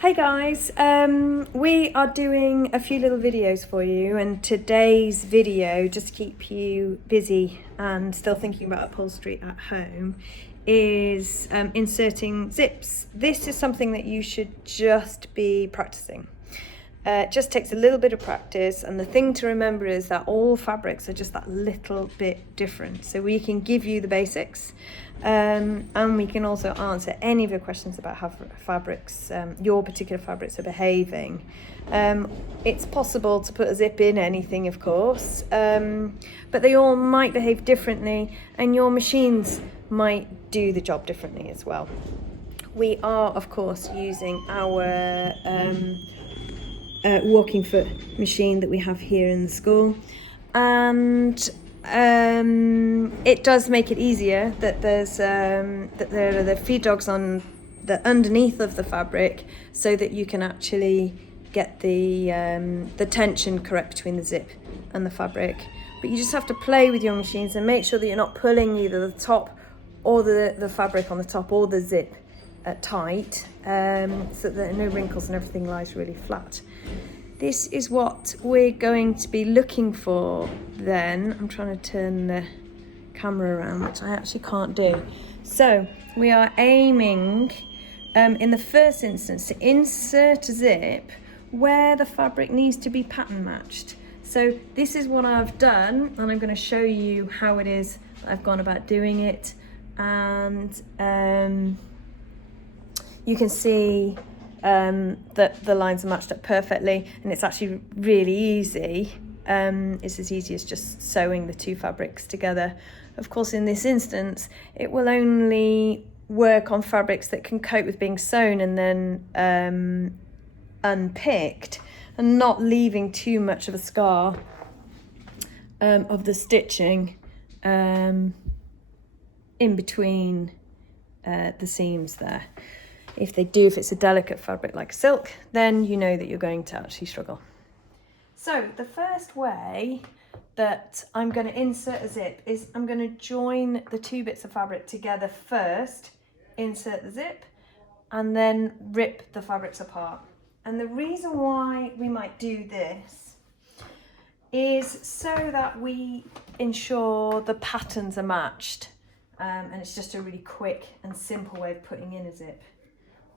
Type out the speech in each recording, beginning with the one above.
Hey guys, we are doing a few little videos for you, and today's video, just to keep you busy and still thinking about upholstery at home, is inserting zips. This is something that you should just be practicing. It just takes a little bit of practice, and the thing to remember is that all fabrics are just that little bit different. So we can give you the basics, and we can also answer any of your questions about how fabrics, your particular fabrics, are behaving. It's possible to put a zip in anything, of course, but they all might behave differently, and your machines might do the job differently as well. We are, of course, using our walking foot machine that we have here in the school, and it does make it easier that there are the feed dogs on the underneath of the fabric, so that you can actually get the tension correct between the zip and the fabric. But you just have to play with your machines and make sure that you're not pulling either the top or the fabric on the top or the zip tight, so that no wrinkles and everything lies really flat. This is what we're going to be looking for then. I'm trying to turn the camera around, which I actually can't do. So we are aiming in the first instance to insert a zip where the fabric needs to be pattern matched. So this is what I've done, and I'm going to show you how it is that I've gone about doing it. And you can see that the lines are matched up perfectly, and it's actually really easy. It's as easy as just sewing the two fabrics together. Of course, in this instance, it will only work on fabrics that can cope with being sewn and then unpicked, and not leaving too much of a scar of the stitching in between the seams there. If they do, if it's a delicate fabric like silk, then you know that you're going to actually struggle. So the first way that I'm going to insert a zip is I'm going to join the two bits of fabric together first, insert the zip, and then rip the fabrics apart. And the reason why we might do this is so that we ensure the patterns are matched, and it's just a really quick and simple way of putting in a zip.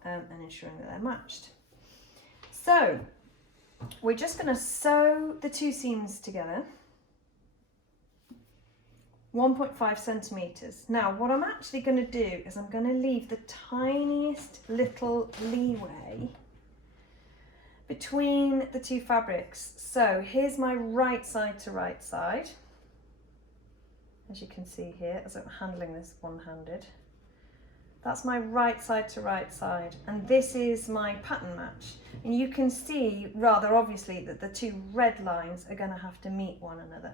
And ensuring that they're matched. So we're just going to sew the two seams together, 1.5 centimetres. Now what I'm actually going to do is I'm going to leave the tiniest little leeway between the two fabrics. So here's my right side to right side, as you can see here, as I'm handling this one-handed. That's my right side to right side, and this is my pattern match. And you can see rather obviously that the two red lines are going to have to meet one another.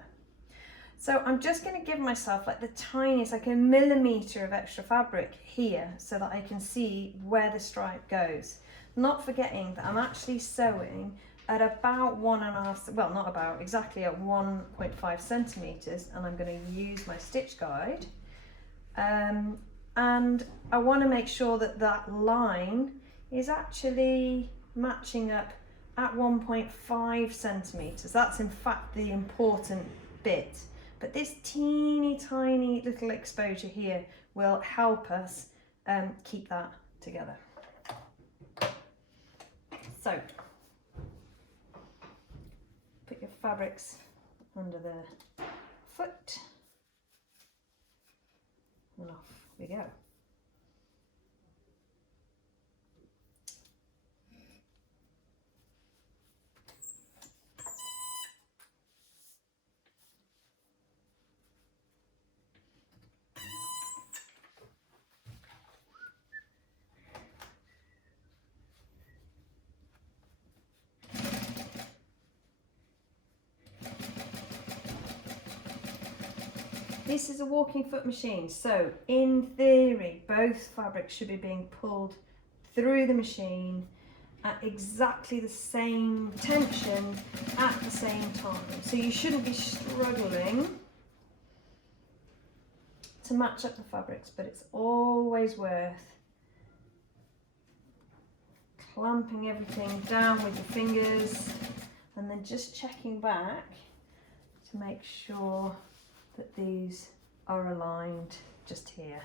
So I'm just going to give myself like the tiniest, like a millimetre of extra fabric here, so that I can see where the stripe goes. Not forgetting that I'm actually sewing at about 1.5, well not about, exactly at 1.5 centimetres, and I'm going to use my stitch guide. And I want to make sure that that line is actually matching up at 1.5 centimetres. That's in fact the important bit. But this teeny tiny little exposure here will help us keep that together. So put your fabrics under the foot and off we go. This is a walking foot machine, so in theory both fabrics should be being pulled through the machine at exactly the same tension at the same time. So you shouldn't be struggling to match up the fabrics, but it's always worth clamping everything down with your fingers and then just checking back to make sure that these are aligned just here.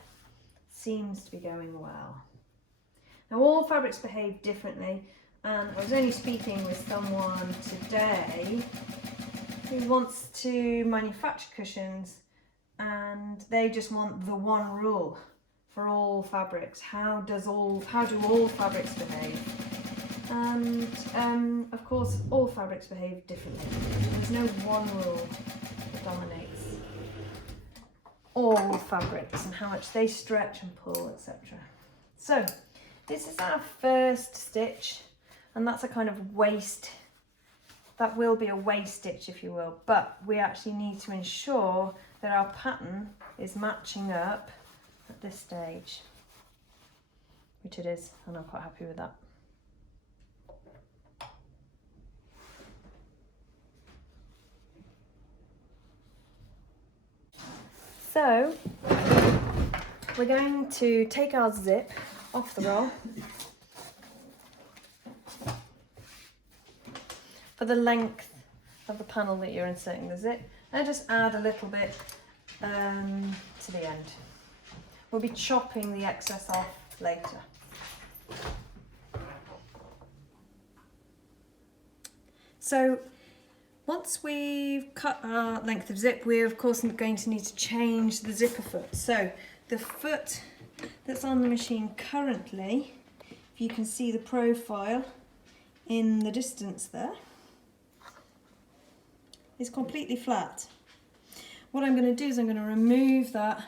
Seems to be going well. Now all fabrics behave differently, and I was only speaking with someone today who wants to manufacture cushions and they just want the one rule for all fabrics. How do all fabrics behave? And of course all fabrics behave differently. There's no one rule that dominates all fabrics and how much they stretch and pull, etc. So this is our first stitch, and that's a kind of waist. That will be a waist stitch, if you will, but we actually need to ensure that our pattern is matching up at this stage, which it is, and I'm quite happy with that. So we're going to take our zip off the roll for the length of the panel that you're inserting the zip, and just add a little bit to the end. We'll be chopping the excess off later. So once we've cut our length of zip, we're of course going to need to change the zipper foot. So the foot that's on the machine currently, if you can see the profile in the distance there, is completely flat. What I'm going to do is I'm going to remove that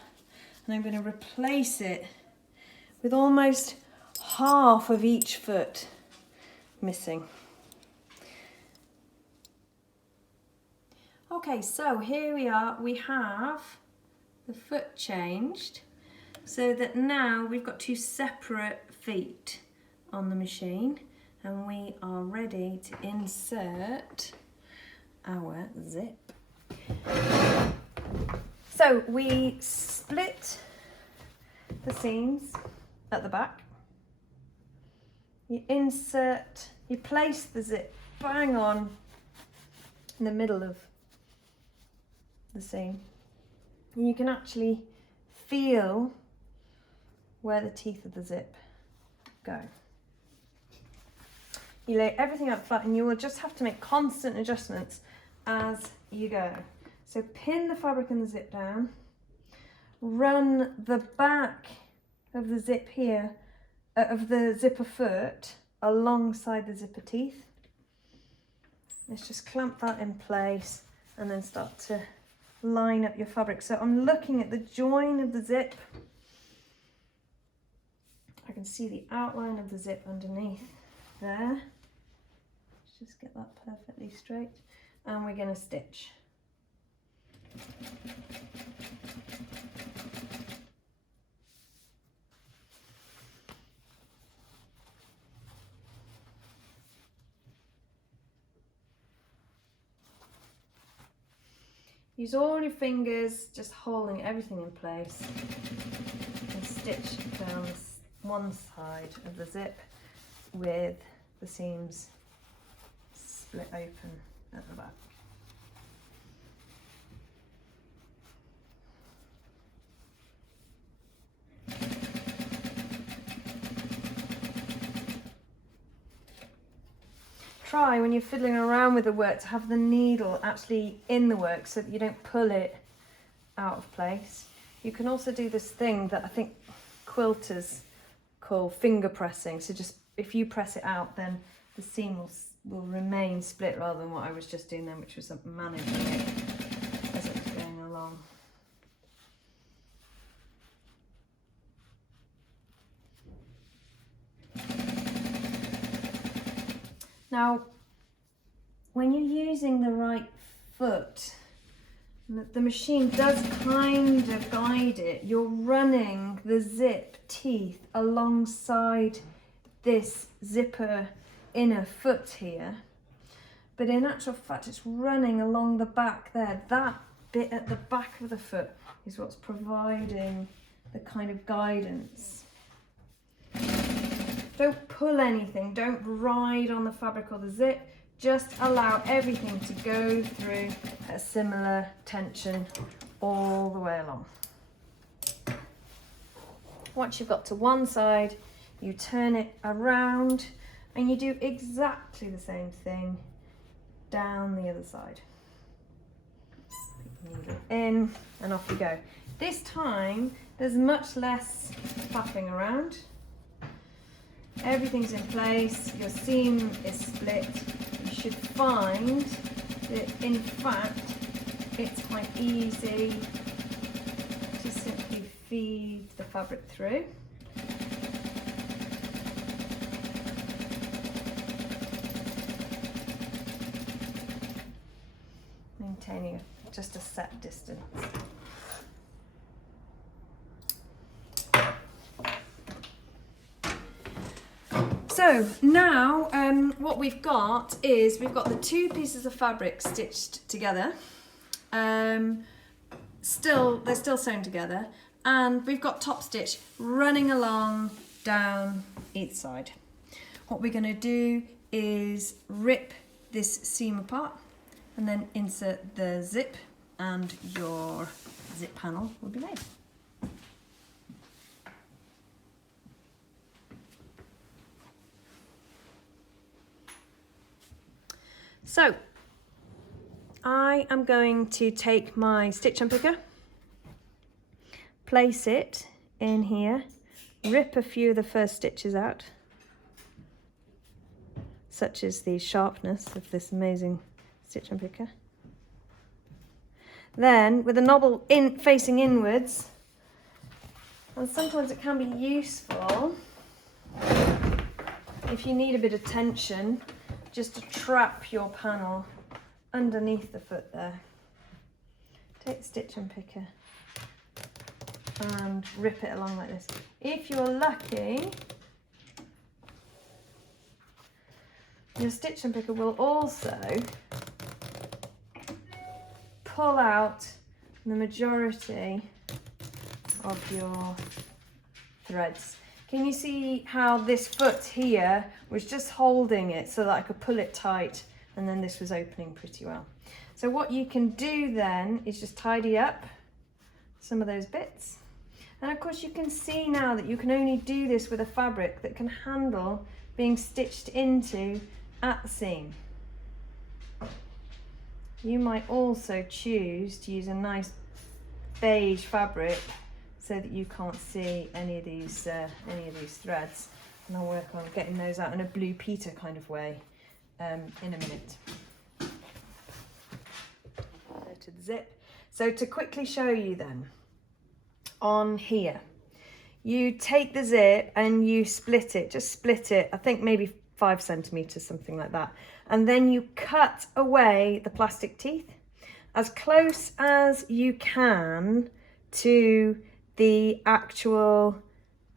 and I'm going to replace it with almost half of each foot missing. Okay, so here we are, we have the foot changed so that now we've got two separate feet on the machine and we are ready to insert our zip. So we split the seams at the back, you place the zip bang on in the middle of the seam, and you can actually feel where the teeth of the zip go. You lay everything out flat and you will just have to make constant adjustments as you go. So pin the fabric and the zip down, run the back of the zip here, of the zipper foot alongside the zipper teeth. Let's just clamp that in place and then start to line up your fabric. So I'm looking at the join of the zip. I can see the outline of the zip underneath there. Let's just get that perfectly straight. And we're going to stitch. Use all your fingers, just holding everything in place, and stitch down one side of the zip with the seams split open at the back. Try when you're fiddling around with the work to have the needle actually in the work so that you don't pull it out of place. You can also do this thing that I think quilters call finger pressing. So just if you press it out, then the seam will remain split rather than what I was just doing then, which was managing it as it was going along. Now, when you're using the right foot, the machine does kind of guide it. You're running the zip teeth alongside this zipper inner foot here, but in actual fact it's running along the back there. That bit at the back of the foot is what's providing the kind of guidance. Don't pull anything, don't ride on the fabric or the zip, just allow everything to go through a similar tension all the way along. Once you've got to one side, you turn it around and you do exactly the same thing down the other side. Put the needle in and off you go. This time there's much less flapping around. Everything's in place, your seam is split. You should find that in fact it's quite easy to simply feed the fabric through. Maintaining just a set distance. So now what we've got is we've got the two pieces of fabric stitched together. They're still sewn together, and we've got top stitch running along down each side. What we're going to do is rip this seam apart and then insert the zip, and your zip panel will be made. So I am going to take my stitch unpicker, place it in here, rip a few of the first stitches out, such as the sharpness of this amazing stitch unpicker. Then with the knobble facing inwards, and sometimes it can be useful if you need a bit of tension, just to trap your panel underneath the foot there. Take the stitch unpicker and rip it along like this. If you're lucky, your stitch unpicker will also pull out the majority of your threads. Can you see how this foot here was just holding it so that I could pull it tight, and then this was opening pretty well. So what you can do then is just tidy up some of those bits. And of course you can see now that you can only do this with a fabric that can handle being stitched into at the seam. You might also choose to use a nice beige fabric so that you can't see any of these threads, and I'll work on getting those out in a Blue Peter kind of way in a minute. To the zip. So to quickly show you then, on here, you take the zip and you split it, just split it, I think maybe 5 centimeters, something like that, and then you cut away the plastic teeth as close as you can to the actual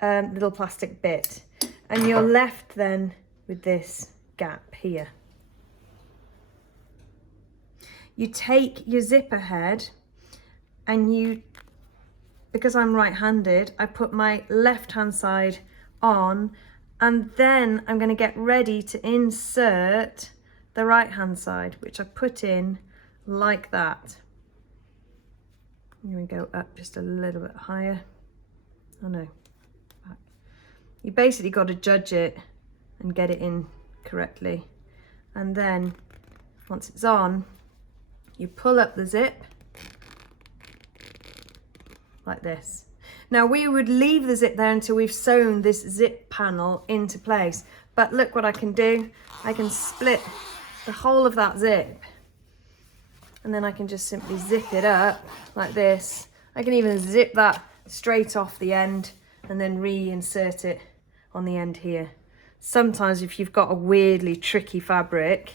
little plastic bit, and you're left then with this gap here. You take your zipper head and you, because I'm right-handed, I put my left-hand side on, and then I'm going to get ready to insert the right-hand side, which I put in like that. I'm going to go up just a little bit higher. Oh no, back. You basically got to judge it and get it in correctly. And then once it's on, you pull up the zip like this. Now we would leave the zip there until we've sewn this zip panel into place. But look what I can do. I can split the whole of that zip, and then I can just simply zip it up like this. I can even zip that straight off the end and then reinsert it on the end here. Sometimes if you've got a weirdly tricky fabric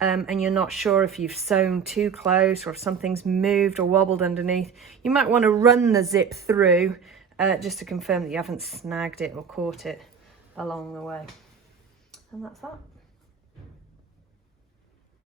and you're not sure if you've sewn too close or if something's moved or wobbled underneath, you might want to run the zip through just to confirm that you haven't snagged it or caught it along the way. And that's that.